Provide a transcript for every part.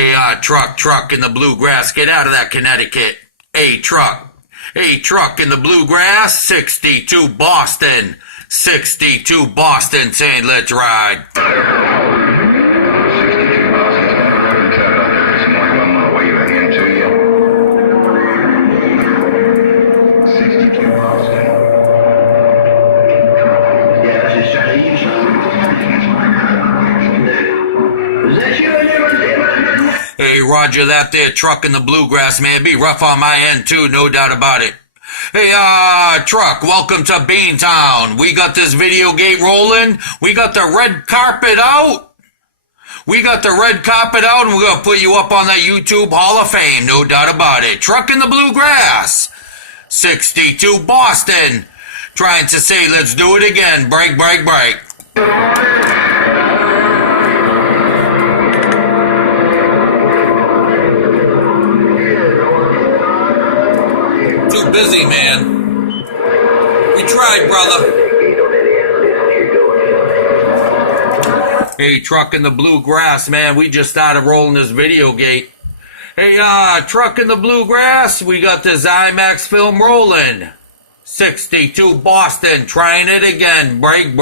Hey, truck in the bluegrass, get out of that Connecticut. Hey, truck in the bluegrass, 62 Boston. 62 Boston saying let's ride. Hey, Roger, that there truck in the bluegrass, man, be rough on my end too, no doubt about it. Hey, truck, welcome to Beantown. We got this video gate rolling. We got the red carpet out. And we're gonna put you up on that YouTube Hall of Fame, no doubt about it. Truck in the bluegrass. 62 Boston. Trying to say, let's do it again. Break. Too busy, man. We tried, brother. Hey, truck in the bluegrass, man. We just started rolling this video gate. Hey, truck in the bluegrass. We got this IMAX film rolling. 62 Boston. Trying it again. Break.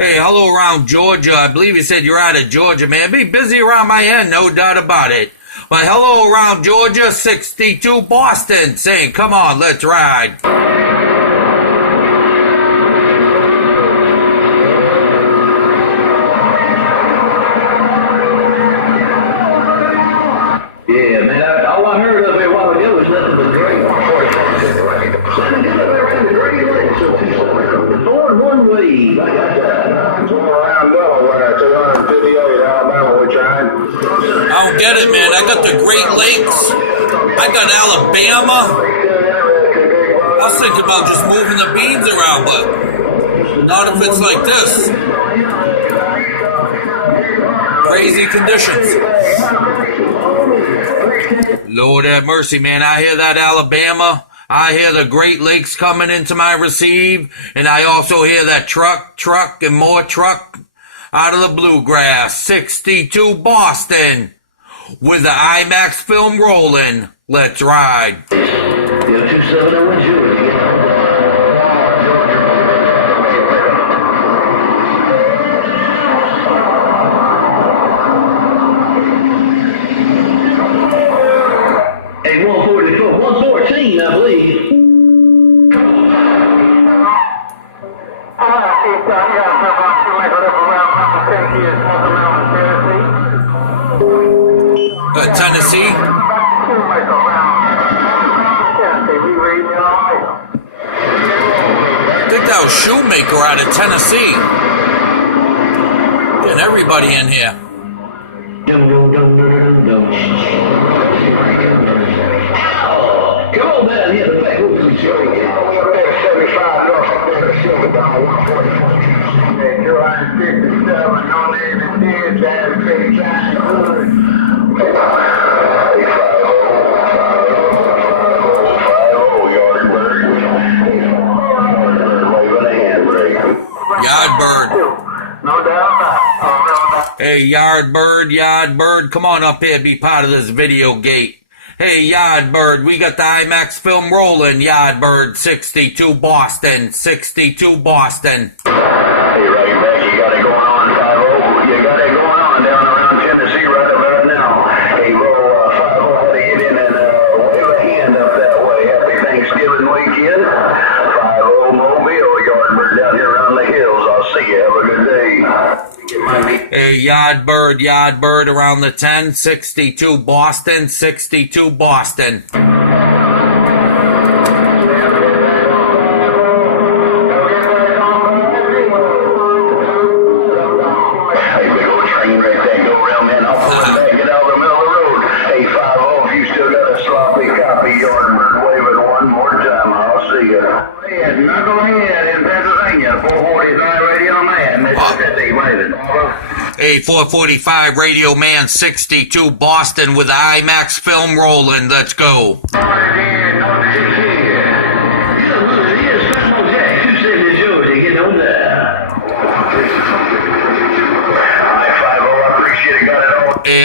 Hey, hello around Georgia. I believe you said you're out of Georgia, man. Be busy around my end, no doubt about it. But hello around Georgia, 62 Boston, saying, come on, let's ride. Yeah, man, all I heard of it a while ago was nothing but great. One way. Around Delaware, 258 Alabama, we tried. I don't get it, man. I got the Great Lakes. I got Alabama. I was thinking about just moving the beans around, but not if it's like this. Crazy conditions. Lord have mercy, man. I hear that Alabama. I hear the Great Lakes coming into my receive, and I also hear that truck, and more truck out of the bluegrass. 62 Boston with the IMAX film rolling. Let's ride. Hey, 144, 114, I believe. Tennessee? I think that was Shoemaker out of Tennessee. Getting everybody in here. Come on down here, the back room is showing you. 75 north, down 140. Carolina 67, no name is dead, bad, big time. Yardbird. No doubt about it. Hey, Yardbird, come on up here, be part of this video gate. Hey, Yardbird, we got the IMAX film rolling, Yardbird, 62 Boston, 62 Boston. Hey, right back, you got it going on, 5-0. You got it going on down around Tennessee right about now. Hey, roll 5-0, how to get in and wave a hand up that way. Happy Thanksgiving weekend. 5-0 Mobile, Yardbird down here around the hills. I'll see you. Have a good day. Hey, Yardbird around the 10, 62 Boston, 62 Boston. Hey, 445 Radio Man 62 Boston with the IMAX film rolling. Let's go.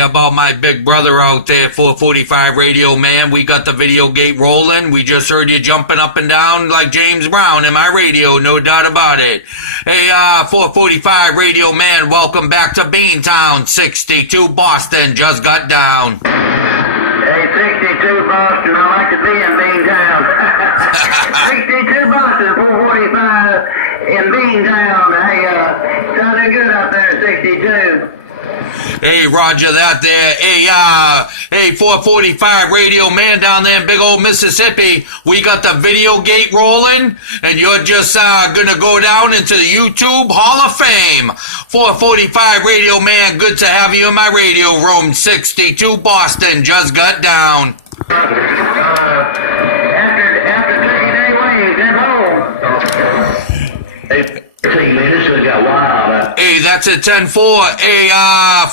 about my big brother out there, 445 Radio Man. We got the video gate rolling. We just heard you jumping up and down like James Brown in my radio, no doubt about it. Hey, 445 Radio Man, welcome back to Beantown. 62 Boston just got down. Hey, 62 Boston, I like to be in Beantown. 62 Boston, 445 in Beantown. Hey, sounding good out there, 62. Hey, Roger that there. Hey, 445 Radio Man down there in big old Mississippi. We got the video gate rolling, and you're just gonna go down into the YouTube Hall of Fame. 445 Radio Man, good to have you in my radio room. 62 Boston just got down. After Turkey Day wings, that's home. Hey, 15 minutes, we got wild. Hey, that's at 10-4. Hey,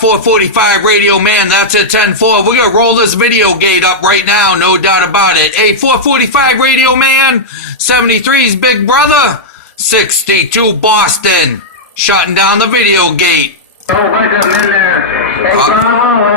445 Radio Man, that's at 10-4. We're gonna roll this video gate up right now, no doubt about it. Hey, 445 Radio Man, 73's big brother, 62 Boston, shutting down the video gate. Oh, bunch of them in there. Hey, Bravo,